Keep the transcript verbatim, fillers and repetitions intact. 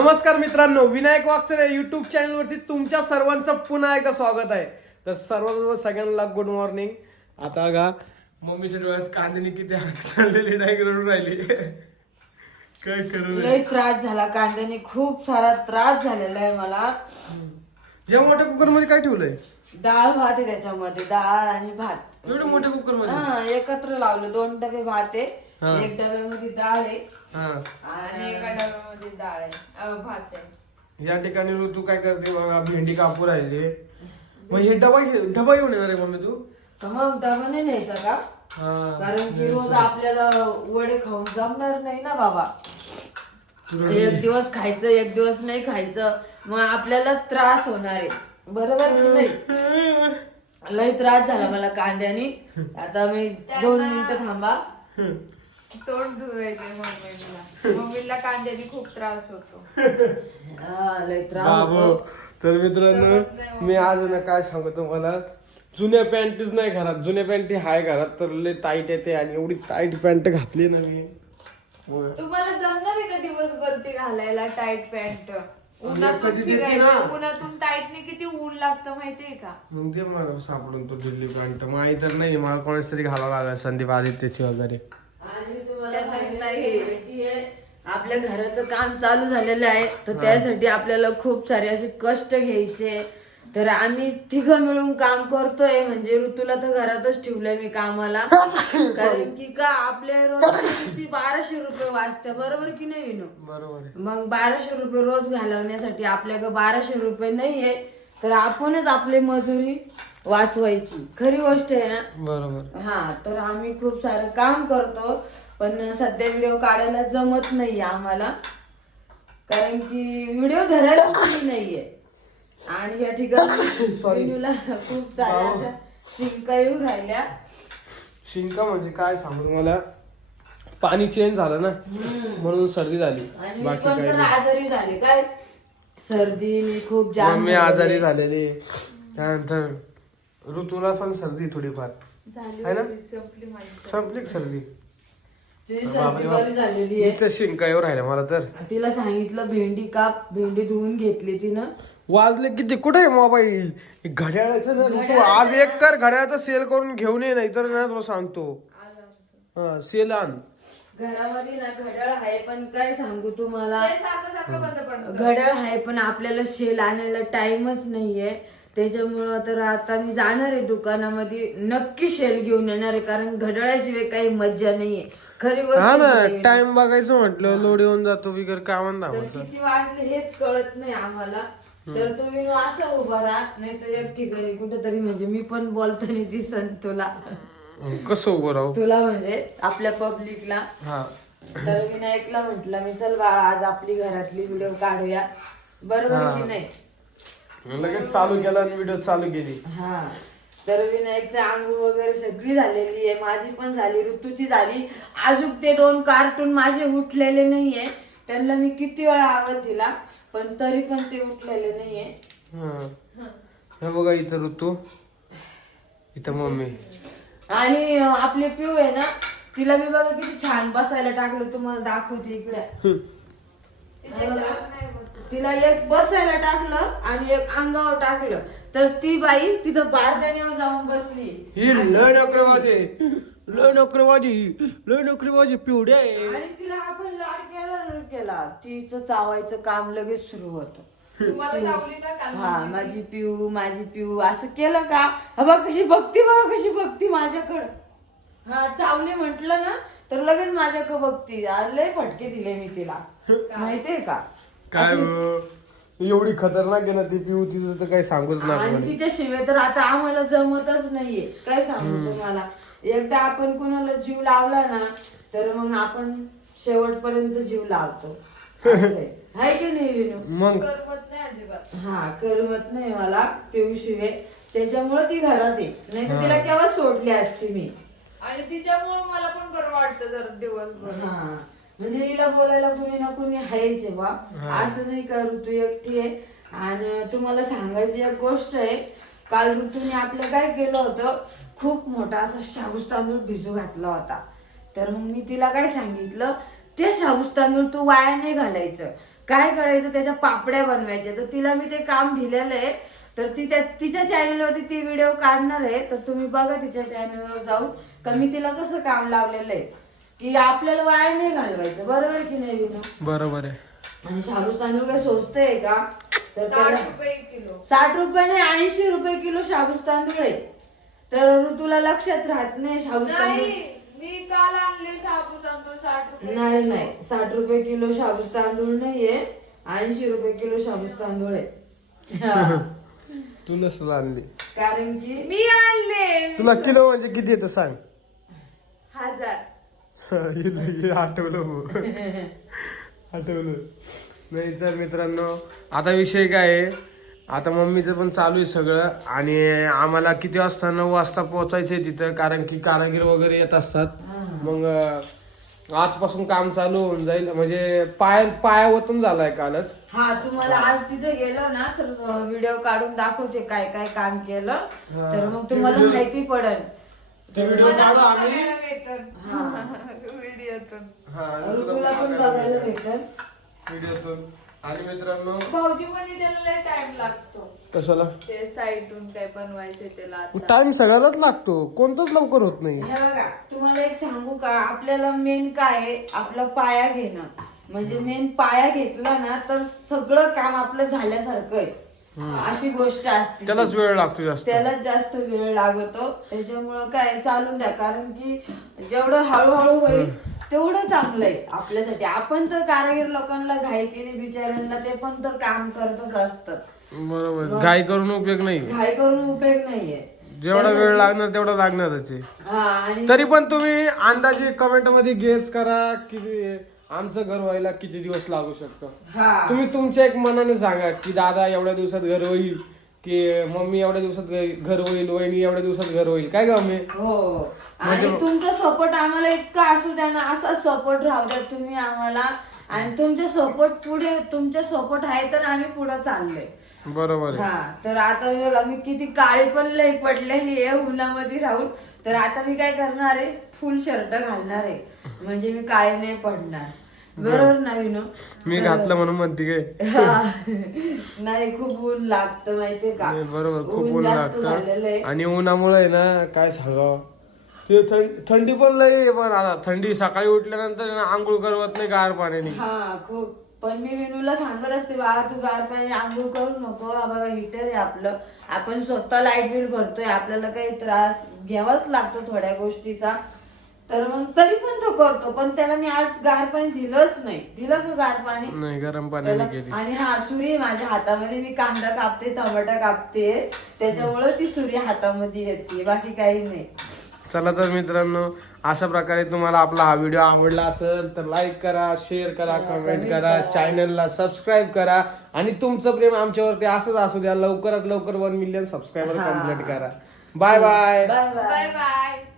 नमस्कार मित्रांनो, Vinayak वाकचरे YouTube channel वरती तुमच्या सर्वांचं पुन्हा एकदा स्वागत आहे. तर सर्व सगळ्यांना गुड मॉर्निंग. आता का मम्मीच्या डोळ्यात कांद्याने किती हाक चाललेली नाही करून राहिली. काय करू लय त्रास झाला कांद्याने, खूप सारा त्रास झालेला आहे मला. या मोठ्या कुकर मध्ये काय ठेवलंय? डाळ भात आहे त्याच्यामध्ये, डाळ आणि भात. एवढ्या मोठ्या कुकर मध्ये हा, एकत्र लावलं. दोन डबे भात आहे, एक डब्यामध्ये डाळ आहे आणि एका डब्यामध्ये डाळ आहे, भात आहे. या ठिकाणी ऋतू काय करते बघा, भेंडी कापू राहिले. मग हे डबा डबा घेऊन येणार आहे मम्मी तू? मग डबा नाही न्यायचा का? कारण की रोज आपल्याला वडे खाऊन जमणार नाही ना बाबा. एक दिवस खायचं, एक दिवस नाही खायचं, मग आपल्याला त्रास होणार आहे. बरोबर की नाही? लय त्रास झाला मला कांद्याने. आता मी दोन मिनिटं थांबा. तोंड धुवायचंय मम्मीला. मम्मीला कांद्याने खूप त्रास होतो. हा, लय त्रास बाबू. होतो. तर मित्रांनो, मी आज ना काय सांगू तुम्हाला, जुन्या पॅन्टीच नाही घरात, जुन्या पॅन्टी हाय घरात, तर लय टाईट येते आणि एवढी टाईट पॅन्ट घातली ना मी. तुम्हाला जमणार आहे का दिवसभर ते घालायला टाईट पॅन्ट? कधी उन्हातून देते फिरायचं, ना. उन्हातून टाईटने किती ऊन लागतं माहितीये का? मग ते मला सापडून तो दिल्ली पॅन्ट माही तर नाही, मला कोणाच तरी घालावं लागला, संदीप आदित्यची वगैरे. आणि तुम्हाला त्यांनाच माहिती आहे, आपल्या घराचं काम चालू झालेलं आहे, तर त्यासाठी आपल्याला खूप सारे असे कष्ट घ्यायचे. तर आम्ही तिघं मिळून काम करतोय. म्हणजे ऋतूला तर घरातच ठेवलंय मी कामाला. कारण की का आपल्या रोज किती बाराशे रुपये वाचते, बरोबर की नाही विनू? बरोबर आहे. मग बाराशे रुपये रोज घालवण्यासाठी आपल्याकडे बाराशे रुपये नाहीये, तर आपणच आपली मजुरी वाचवायची. खरी गोष्ट आहे ना? बरोबर. हा, तर आम्ही खूप सारं काम करतो, पण सध्या व्हिडिओ काढायला जमत नाहीये आम्हाला, कारण की व्हिडिओ धरायला कोणी नाहीये. आणि या ठिकाणी विनूला खूप साऱ्या अशा शिंका येऊ राहिल्या. शिंका म्हणजे काय सांगू तुम्हाला, पाणी चेंज झालं ना, म्हणून सर्दी झाली. आणि मी बाकी पण काही तर नाही. आजारी झाले, काय सर्दी खूप जाम मम्मी झालेली. आजारी झालेली, त्यानंतर ऋतूला पण सर्दी थोडीफार आहे ना, संपली माझी. संपली सर्दी. तिची सर्दी बरी झालेली आहे. इथं शिंका येऊ राहिल्या मला तर. तिला सांगितलं भेंडी काप, भेंडी धुवून घेतली तिनं. वाजले किती, कुठे आहे मोबाईल? घड्याळाचं ना ऋतू, आज एक कर घड्याळाचं सेल करून घेऊन ये, नाही तर ना तुला सांगतो. हा, सेल आण. घरामध्ये ना घड्याळ आहे, पण काय सांगू तुम्हाला, ते सारखं सारखं बंद पडतं. घड्याळ आहे पण आपल्याला शेल आणायला टाइमच नाहीये. त्याच्यामुळं तर आता मी जाणार आहे दुकानामध्ये, नक्की शेल घेऊन येणार आहे, कारण घड्याळाशिवाय काही मज्जा नाहीये. खरी गोष्ट हा ना, आहे. टाइम बघायचं म्हटलं लोड येऊन जातो बिगर कामान तर दाखवतो. किती वाजले हेच कळत नाही आम्हाला. तर तुम्ही असं उभा राहा, नाही तर एक ठिकाणी कुठेतरी, म्हणजे मी पण बोलताना दिसन तुला, कसं उभं राहू तुला म्हणजे आपल्या पब्लिकला. हा. तर विनायकला म्हटलं मी, चल बाळा आज आपली घरातली व्हिडिओ काढूया, बरोबर की नाही? लगेच चालू केला आणि व्हिडिओ चालू केली. हा, तर विनायकची आंघोळ वगैरे सगळी झालेली आहे, माझी पण झाली, ऋतूची झाली. अजून ते दोन कार्टून माझे उठलेले नाहीये, त्यांना मी किती वेळा आवाज दिला, पण तरी पण ते उठलेले नाहीये. हे बघा, इथं ऋतू, इथं मम्मी. आणि आपले पिऊ आहे ना, तिला मी बघा किती छान बसायला टाकलं, तुम्हाला दाखवते इकडे. तिला एक बसायला टाकलं आणि एक अंगावर टाकलं, तर ती बाई तिथं बारदाण्यावर जाऊन बसली. ही लय नोकरीबाजी, लय नोकरीबाजी, लय नोकरीबाजी पिवड्या आहे. आणि तिला आपण लाड केला लाड केला, तिचं चावायचं काम लगेच सुरू होतं. तुम्हाला चावली ना काल? हा, माझी पिऊ माझी पिऊ असं केलं का, हा बघ कशी बघती, बघा कशी बघती माझ्याकडं. हा, चावली म्हंटल ना तर लगेच माझ्याकडे बघती. लय फटके दिले मी तिला, माहितीये का? काय एवढी खतरनाक आहे ना ती पिऊ, तिचं तर काही सांगूच आणि नका. तिच्याशिवाय तर आता आम्हाला जमतच नाहीये, काय सांगू तुम्हाला. एकदा आपण कोणाला जीव लावला ना, तर मग आपण शेवटपर्यंत जीव लावतो. हाय की नाही विनू? मग करमत नाही अजिबात. हा, करमत नाही मला पिऊ शिवाय, त्याच्यामुळे ती घरात आहे, नाही तर तिला केव्हा सोडली असती मी. आणि तिच्यामुळे मला पण बरं वाटतं जर दिवसभर. हा, म्हणजे हिला बोलायला कुणी ना कुणी हायचे बा, असं नाही का ऋतू एकटी आहे. आणि तुम्हाला सांगायची एक गोष्ट आहे, काल ऋतूने आपलं काय केलं होतं, खूप मोठा असा शाबूस तांदूळ भिजू घातला होता. तर मग मी तिला काय सांगितलं, ते शाबूस तांदूळ तू वाया नाही घालायचं, काय करायचं त्याच्या पापड्या बनवायच्या. तर तिला मी ते काम दिलेलं आहे. तर ती त्या तिच्या चॅनलवरती ती व्हिडिओ काढणार आहे. तर तुम्ही बघा तिच्या चॅनलवर जाऊन का मी तिला कसं काम लावलेलं आहे की आपल्याला वाया नाही घालवायचं. बरोबर की नाही विनू? बरोबर आहे. आणि शाबूस तांदूळ काय स्वस्त आहे का? तर साठ त्याला रुपये किलो. साठ रुपये नाही ऐंशी रुपये किलो शाबूस तांदूळ आहे. तर ऋतूला लक्षात राहत नाही शाबूस तांदूळ. नाही मी काल आणले शाबूस तांदूळ साठ रुपये. नाही नाही साठ रुपये किलो शाबूस तांदूळ नाहीये, ऐंशी रुपये किलो शाबूस तांदूळ आहे. हा. तू नसल आणली. कारण की मी आणले. तुला किलो म्हणजे किती येतं सांग. हजार. आठवलं भाऊ. आठवलं. नाही तर मित्रांनो आता विषय काय आहे, आता मम्मीचं पण चालू आहे सगळं आणि आम्हाला किती वाजता नऊ वाजता पोहोचायचंय तिथं कारण की कारागीर वगैरे येत असतात. मग आजपासून काम चालू होऊन जाईल म्हणजे पाय पाया ओतून झालाय कालच. हा तुम्हाला आज तिथे गेलो ना तर व्हिडिओ काढून दाखवते काय काय काम केलं. तर मग तुम्हाला माहिती पडेल. ते व्हिडिओ काढू आम्ही. व्हिडिओतून ऋतूला पण बघायला भेटेल व्हिडिओतून. आणि मित्रांनो भाऊजी म्हणे त्याला लय टाइम लागतो कशाला ते साईडून काय बनवायचे त्याला आता. टाइम सगळ्यालाच लागतो, कोणताच लवकर होत नाही. हे बघा तुम्हाला एक सांगू का, आपल्याला मेन काय आहे आपला पाया घेणं. म्हणजे मेन पाया घेतला ना तर सगळं काम आपलं झाल्यासारखं आहे. अशी गोष्ट असते. त्यालाच वेळ लागतो जास्त. त्यालाच जास्त वेळ लागतो. त्याच्यामुळं काय चालून द्या कारण की जेवढं हळूहळू होईल तेवढं चांगलं आहे आपल्यासाठी. आपण तर कारागीर लोकांना घाई केली बिचाऱ्यांना, ते पण तर काम करतच असतात. बरोबर. घाई करून उपयोग नाही. घाई करून उपयोग नाहीये. जेवढा वेळ लागणार तेवढा लागणारच आहे. हा आणि तरी पण तुम्ही अंदाजे कमेंट मध्ये गेस करा की आमचं घर व्हायला किती दिवस लागू शकतं. हा तुम्ही तुमच्या एक मनाने सांगा की दादा एवढ्या दिवसात घर होईल, की मम्मी एवढ्या दिवसात घ- घर होईल, वहिनी एवढ्या दिवसात घर होईल. काय ग मम्मी? हो आणि तुमचा सपोर्ट आम्हाला इतका असू द्या ना, असा सपोर्ट राहू द्या तुम्ही आम्हाला. आणि तुमच्या सपोर्ट पुढे तुमच्या सपोर्ट आहे तर आम्ही पुढे चाललोय. बरोबर आहे. हा तर आता बघा मी किती काळी पण लई पडलेली आहे उन्हामध्ये राहून. तर आता मी काय करणार आहे, फुल शर्ट घालणार आहे म्हणजे मी काळी नाही पडणार. बरोबर नाही ना? मी घातलं म्हणून म्हणते काय? नाही खूप ऊन लागतं माहितीये का? नाही, बरोबर खूप ऊन जास्त झालेलं लागतं आहे. आणि उन्हामुळे आहे ना काय सांगावं ते थं- थंडी पण लई. पण आता थंडी सकाळी उठल्यानंतर आहे ना आंघोळ करवत नाही गार पाण्याने. हा खूप. पण मी विनूला सांगत असते बाळा तू गार पाणी आंघोळ करू नको. हा बघा हिटर आहे आपलं, आपण स्वतः लाईट बिल भरतोय, आपल्याला काही त्रास घ्यावाच लागतो थोड्या गोष्टीचा. तर मग तरी पण तो करतो. पण त्याला मी आज गार पाणी दिलंच नाही. दिलं का गार पाणी? नाही, गरम पाण्याने त्याला- केली. आणि हा सुरी आहे माझ्या हातामध्ये, मी कांदा कापते टमाटा कापते त्याच्यामुळे ती सुरी हातामध्ये येते, बाकी काही नाही. चला तर मित्रांनो अशा प्रकारे तुम्हाला आपला हा व्हिडिओ आवडला असेल तर लाईक करा, शेअर करा, कमेंट करा, चॅनलला सबस्क्राईब करा आणि तुमचं प्रेम आमच्यावरती असंच असू द्या. लवकरात लवकर वन मिलियन सबस्क्रायबर कम्प्लीट करा. Bye bye. Bye bye. Bye bye.